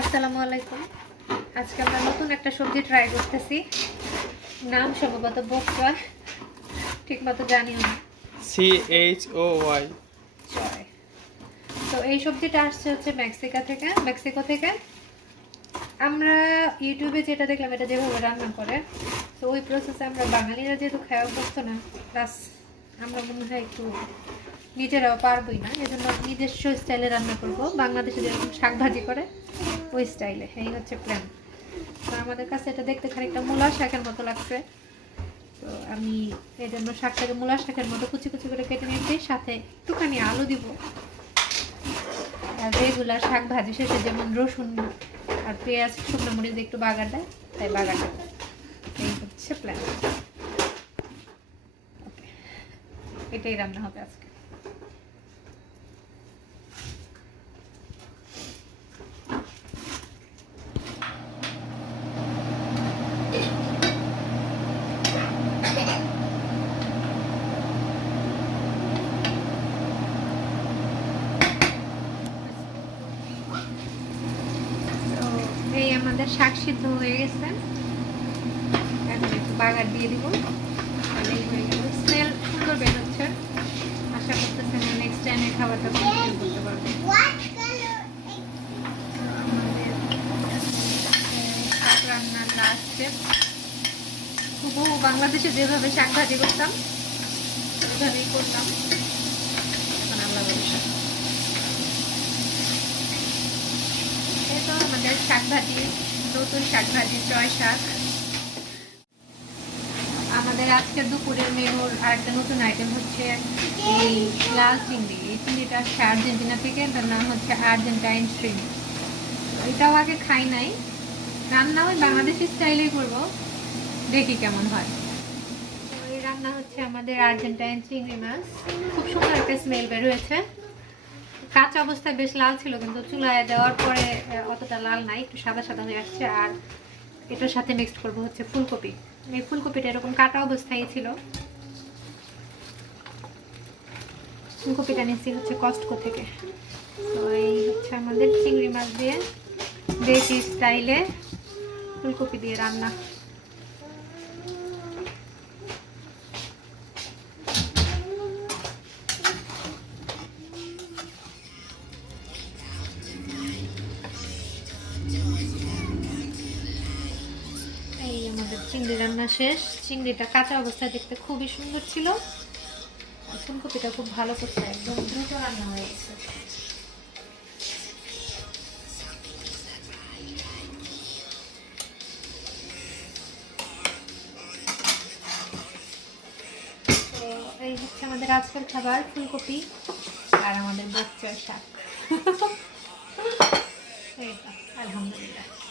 আসসালামু আলাইকুম। আজকে আমরা নতুন একটা সবজি ট্রাই করতেছি। নাম সম্ভবত বকরা। ঠিক মতো জানিও না। সি এইচ ও ওয়াই চয় তো এই সবজিটা আসছে হচ্ছে মেক্সিকা থেকে। মেক্সিকো থেকে। আমরা ইউটিউবে যেটা দেখলাম এটা যেভাবে রান্না করে তো ওই প্রসেসে আমরা বাঙালিরা যেহেতু খাওয়া করতো না প্লাস আমরা মনে হয় একটু নিজেরাও পারবই না এজন্য নিজস্ব স্টাইলে রান্না করব। বাংলাদেশে যেরকম শাক ভাজি করে ওই স্টাইলে এই হচ্ছে প্ল্যান তো আমাদের কাছে এটা দেখতে খানিকটা মূলা শাকের মতো লাগছে। তো আমি এই জন্য শাকটাকে মূলা শাকের মতো কুচি কুচি করে কেটে নিয়েছি, সাথে একটুখানি আলু দিব। আর রেগুলার শাক ভাজি শেষে যেমন রসুন আর পেঁয়াজ, শুকনো মরিচ দিয়ে একটু বাগার দেয়, তাই বাগার দেব। এই হচ্ছে প্ল্যান এটাই রান্না হবে আজকে তো এই আমাদের শাক সিদ্ধ হয়ে গেছে। এখন একটু বাগার দিয়ে দিব। তাহলেই হয়ে গেল। স্মেল সুন্দর বের হচ্ছে। আশা করতেছেন নেক্সট টাইমে খাবারটা কন্টিনিউ করতে পারব। রান্নার লাস্ট স্টেপ বাংলাদেশে যেভাবে শাক ভাজি করতাম ওইভাবেই করতাম এখন আল্লাহ ভরসা এই তো আমাদের শাক ভাজি নতুন শাক ভাজি চয় শাক। আমাদের আজকের দুপুরের মেনুর আরেকটা নতুন আইটেম হচ্ছে এই লাল চিংড়ি। এই চিংড়িটা আসছে আর্জেন্টিনা থেকে, এটার নাম হচ্ছে আর্জেন্টাইন স্ট্রিং এটাও আগে খাই নাই। রান্না ওই বাংলাদেশি স্টাইলেই করব। দেখি কেমন হয়। রান্না হচ্ছে আমাদের আর্জেন্টাইন চিংড়ি মাছ। খুব সুন্দর একটা স্মেল বের হয়েছে। কাঁচা অবস্থায় বেশ লাল ছিল, কিন্তু চুলায় দেওয়ার পরে অতটা লাল নাই, একটু সাদা সাদা হয়ে আসছে। আর এটার সাথে মিক্সড করব হচ্ছে ফুলকপি। এই ফুলকপিটা এরকম কাটা অবস্থায় ছিল। ফুলকপিটা নিচ্ছি হচ্ছে কস্টকো থেকে। তো এই হচ্ছে আমাদের চিংড়ি মাছ দিয়ে দেশি স্টাইলে ফুলকপি দিয়ে রান্না। চিংড়ি রান্না শেষ। চিংড়িটা কাঁচা অবস্থায় দেখতে খুবই সুন্দর ছিল। ফুলকপিটা খুব ভালো করছে, একদম দ্রুত রান্না হয়ে গেছে। এই হচ্ছে আমাদের আজকের খাবার, ফুলকপি আর আমাদের বাচ্চার শাক। আলহামদুলিল্লাহ।